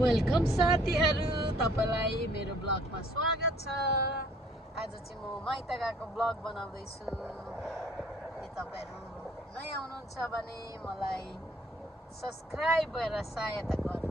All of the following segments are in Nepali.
वेलकम साथीहरू, तपाईलाई मेरो ब्लगमा स्वागत छ। आज चाहिँ म माइत गएको ब्लग बनाउँदैछु। यदि तपाईहरू नयाँ हुनुहुन्छ भने मलाई सब्स्क्राइब गरेर सहायता गर्नुहोला।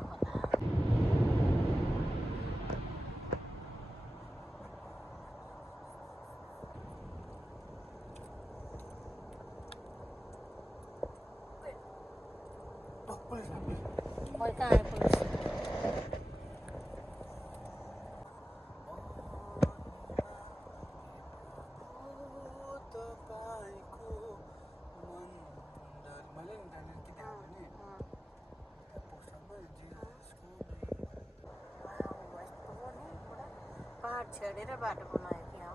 पहाड छेडेर बाटो बनायो क्या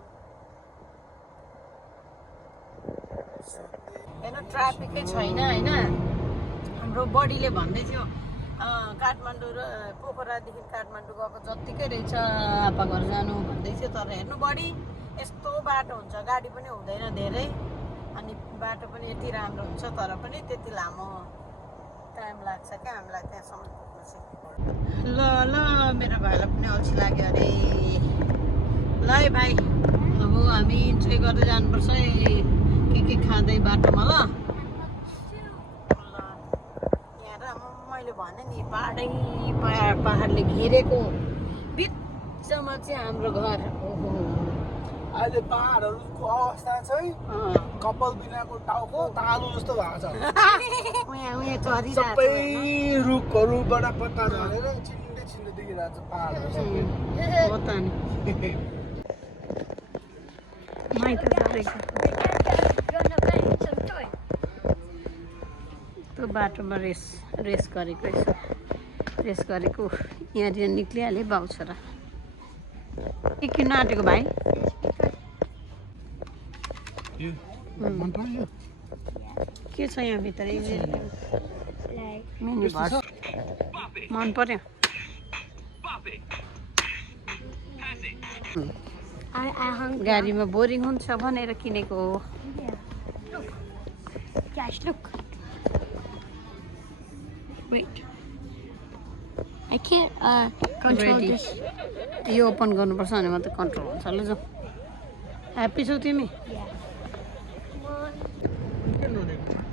हेर्नु, ट्राफिकै छैन होइन। हाम्रो बडीले भन्दै थियो काठमाडौँ र पोखरादेखि काठमाडौँ गएको जत्तिकै रहेछ आपा घर जानु भन्दै थियो। तर हेर्नु बडी यस्तो बाटो हुन्छ, गाडी पनि हुँदैन धेरै, अनि बाटो पनि यति राम्रो हुन्छ, तर पनि त्यति लामो टाइम लाग्छ क्या हामीलाई त्यहाँसम्म पुग्नु चाहिँ। ल ल मेरो भाइलाई पनि अल्छी लाग्यो अरे। ल है भाइ, अब हामी इन्जोय गर्दै जानुपर्छ है, के खाँदै बाटोमा। ल यहाँ मैले भने नि पाहाडै पाहाडले घेरेको बिचमा चाहिँ हाम्रो घर। अहिले पहाडहरूको अवस्था चाहिँ कपाल बिनाको टाउको तालु जस्तो भएको छ। सबै रुखहरूबाट पत्ता झरेर छिन्डे छिन्डे देखिरहेको छ पहाडहरू। त्यो बाटोमा रेस गरेको यहाँनिर निक्लिहाल्यो बाउ छोरा। के किन्न आँटेको भाइ? के छ यहाँ भित्र? मिनी बस मन पर्यो। गाडीमा बोरिङ हुन्छ भनेर किनेको हो। I can't control this. यो ओपन गर्नुपर्छ भने मात्रै कन्ट्रोल हुन्छ। ल जाऊ। ह्याप्पी छौ तिमी?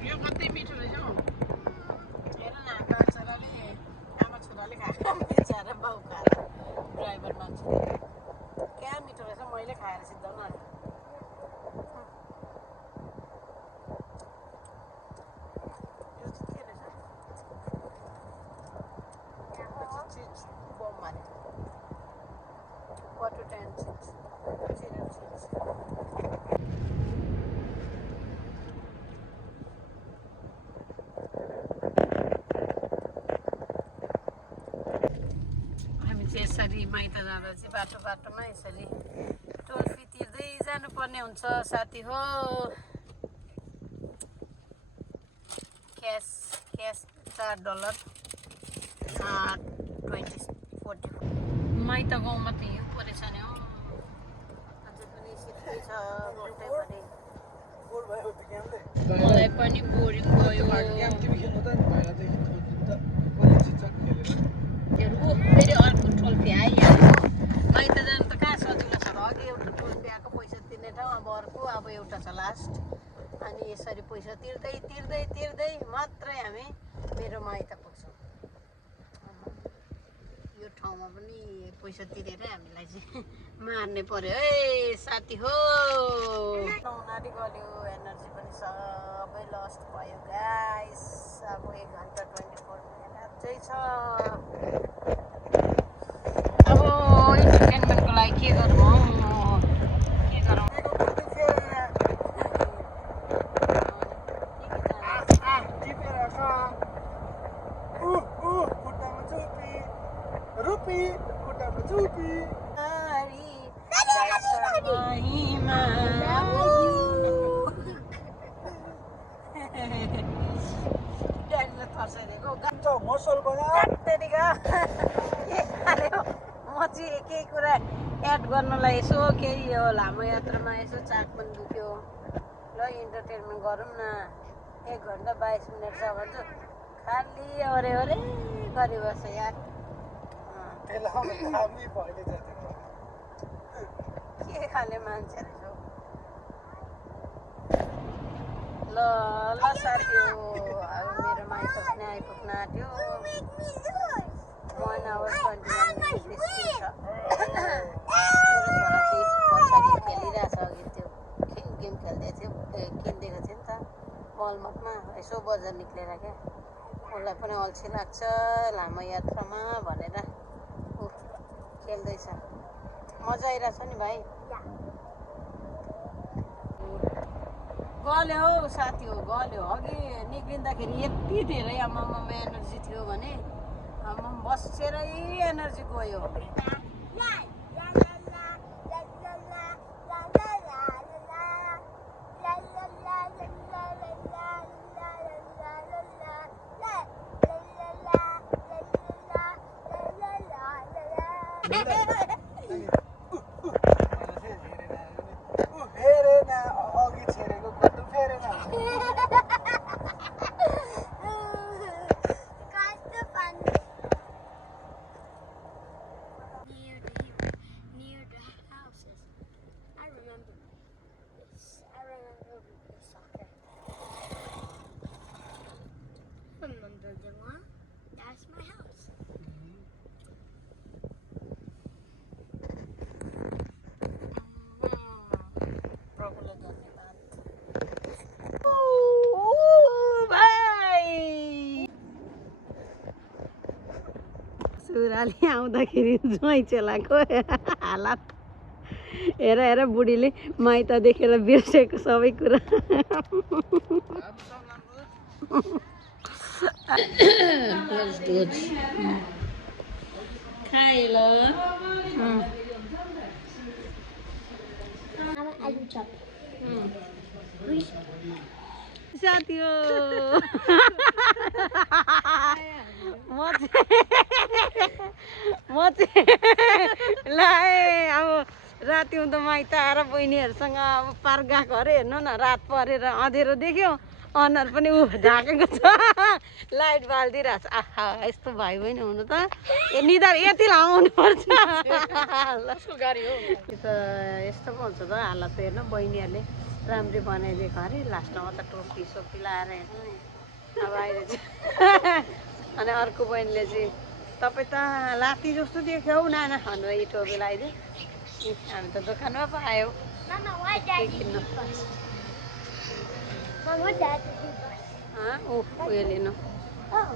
यो कति मिठो रहेछ हौ। हेर न, बाउ छोराले आमा छोराले खाएर बिचारा बाउ खाएर ड्राइभर मान्छे क्या मिठो रहेछ। मैले खाएर सिद्धाउन आँटेँ। यसरी माइत जाँदा चाहिँ बाटोमा यसरी टोल फी तिर्दै जानुपर्ने हुन्छ साथी हो। क्यास $4 $20 माइत गाउँमा त हिउँ परेछ नि हौ। अझै पनि शीतै छ, मलाई पनि बोरिङ गयो। फेरि अर्को टोल फी आइहाल्यो। माइत जानु त कहाँ सजिलो छ र। अघि एउटा टोल फी आएको पैसा तिर्ने ठाउँ, अब अर्को, अब एउटा छ लास्ट। अनि यसरी पैसा तिर्दै मात्रै हामी मेरो माइत पुग्छौँ। यो ठाउँमा पनि पैसा तिरेरै हामीलाई चाहिँ मार्ने पर्यो है साथी हो। नहुनाले गऱ्यो, एनर्जी पनि सबै लस्ट भयो गाइस। अब 1 घन्टा 24 मिनट अझै छ। अब इन्टरटेनमेन्टको लागि के गरौँ हौ? म चाहिँ केही कुरा एड गर्नलाई यसो केही यो लामो यात्रामा यसो चाक पनि दुख्यो। ल इन्टरटेनमेन्ट गरौँ न। 1 घन्टा 22 मिनट छ भन्छ, खालि अरे गरी बस्छ यार। बेलामा दामी भइले जान्छ के खाले मान्छेहरू छौ ल ल साथी हो अब मेरो माइत पनि आइपुग्न आँट्यो 1 hour 21 minutes निस्किन्छ मेरो छोरा चाहिँ पछाडि खेलिरहेछ अघि त्यो गेम खेल्दै थियो किनिदिएको थियो नि त मलमतमा यसो बजार निक्लेर क्या उसलाई पनि अल्छी लाग्छ लामो यात्रामा भनेर ऊ खेल्दैछ मजा आइरहेछ नि भाइ गल्यो हौ साथी हो गल्यो अघि निक्लिँदाखेरि यति धेरै आमामा एनर्जी थियो भने आमा बसेरै एनर्जी गयो फेरेन अघि छेरेको कतै फेरेन Near the houses. I remember this. I remember the soccer. Remember the one? That's my house. प्रभुले धन्यवाद भाइ सुराली आउँदाखेरि ज्वाइँ चेलाको हालत हेर हेर बुढीले माइत देखेर बिर्सेको सबै कुरा खाइ ल I'm an aloo chop. साथी हो म चाहिँ लाएँ अब राति हुँदा माइत आएर बहिनीहरूसँग अब पार्क गएको अरे हेर्नु न रात परेर अँधेरो देख्यो अनुहार पनि ऊ ढाकेको छ लाइट बालिदिइरहेको छ आहा यस्तो भाइ बहिनी हुनु त निधार यति लामो हुनुपर्छ गाडी हो त यस्तो पो हुन्छ त हालत हेर्नु बहिनीहरूले राम्ररी बनाइदिएको अरे लास्टमा त टोपी सोपी लाएर हेर्नु नि अब अहिले चाहिँ अनि अर्को बहिनीले चाहिँ तपाईँ त लाती जस्तो देख्यौ नाना भनेर यी टोपी लगाइदियो हामी त दोकानमा पो आयौ Mama, why के Daddy किन्नु did bus? Mama, Daddy did bus. उयो लिनु Oh.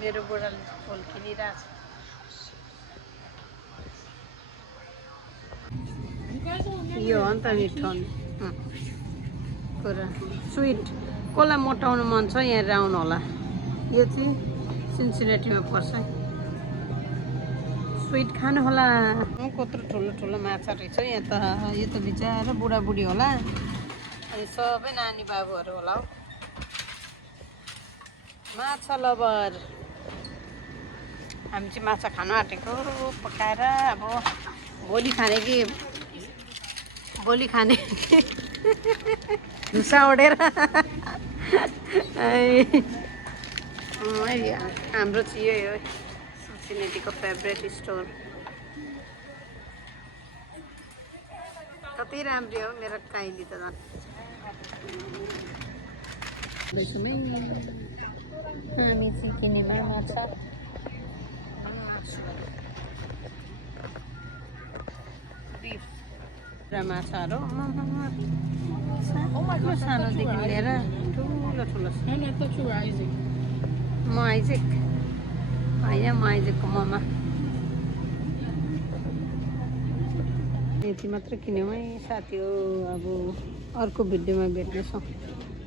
मेरो बुढाले फुल किनिरहेछ यो हो नि त मिठो कुरा स्विट कसलाई मोटाउनु मन छ यहाँ आउनु होला यो चाहिँ सिन्सिनेटीमा पर्छ स्विट खानु होला कत्रो ठुलो ठुलो माछा रहेछ यहाँ त यो त बिचारा बुढाबुढी होला अनि सबै नानी बाबुहरू होला हौ माछा लबर हामी चाहिँ माछा खानु आँटेको पकाएर अब भोलि खाने कि भोलि खाने धुसा ओढेर हाम्रो चाहिँ यही हो सिन्सिनेटीको फेभरेट स्टोर कति राम्रो हो मेरो काइली त झन् हामी चाहिँ किनेमा माछा बिफ र माछाहरू सानोदेखि लिएर ठुलो ठुलो म आइजेक होइन म आइजेकको ममा यति मात्र किन्यौँ है साथी हो अब अर्को भिडियोमा भेट्नेछौँ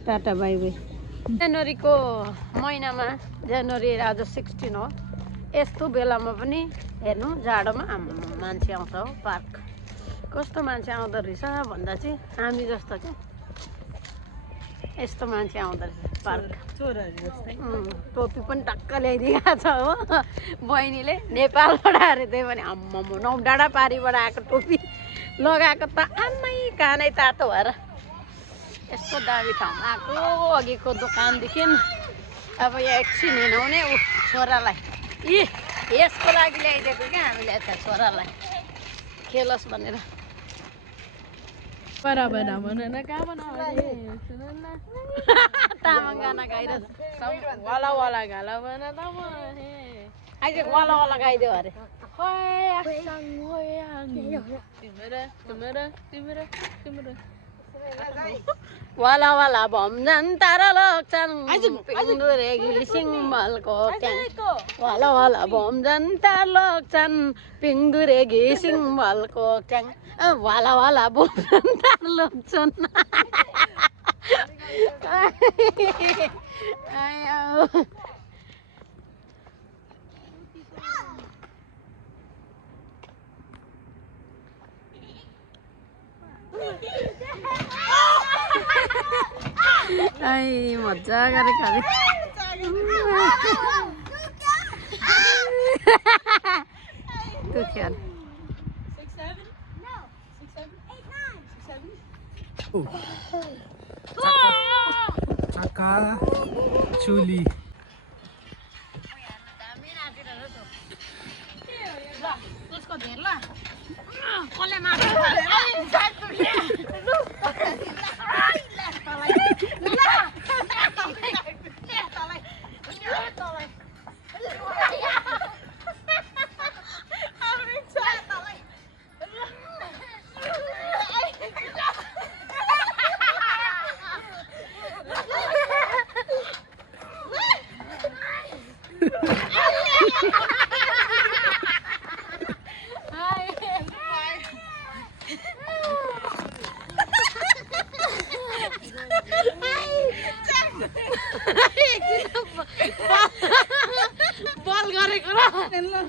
टाटा बाई बाई जनवरीको महिनामा जनवरी आज 16 हो यस्तो बेलामा पनि हेर्नु जाडोमा मान्छे आउँछ हो पार्क कस्तो मान्छे आउँदो रहेछ भन्दा चाहिँ हामी जस्तो चाहिँ यस्तो मान्छे आउँदो रहेछ पार्क चोरहरू जस्तै टोपी पनि टक्क ल्याइदिएको छ हो बहिनीले नेपालबाट अरे त्यही पनि आम्मा नौ डाँडा पारीबाट आएको टोपी लगाएको त आम्मै कानै तातो भएर यस्तो दामी ठाउँमा आएको अघिको दोकानदेखि अब यहाँ एकछिन हिँडाउने ऊ छोरालाई यसको लागि ल्याइदिएको क्या हामीले यता छोरालाई खेलोस् भनेर तामाङ गाना गाइरहेछ वाला वाला गाला बना अहिले वाला वाला गाइदियो अरे वाला वाला भम्जन तारा लोक्छन् पिङदुरे घिसिङमलको ट्याङ वाला वाला भम्जन तारा लोक्छन् पिङदुरे घिसिङमलको ट्याङ वाला वाला भम्जन तारा लोक्छन् Ay, मजा गरेको अरे त्यो खेल चक्का चुली उसको धेर ल कसले मार्छ बल गरेको र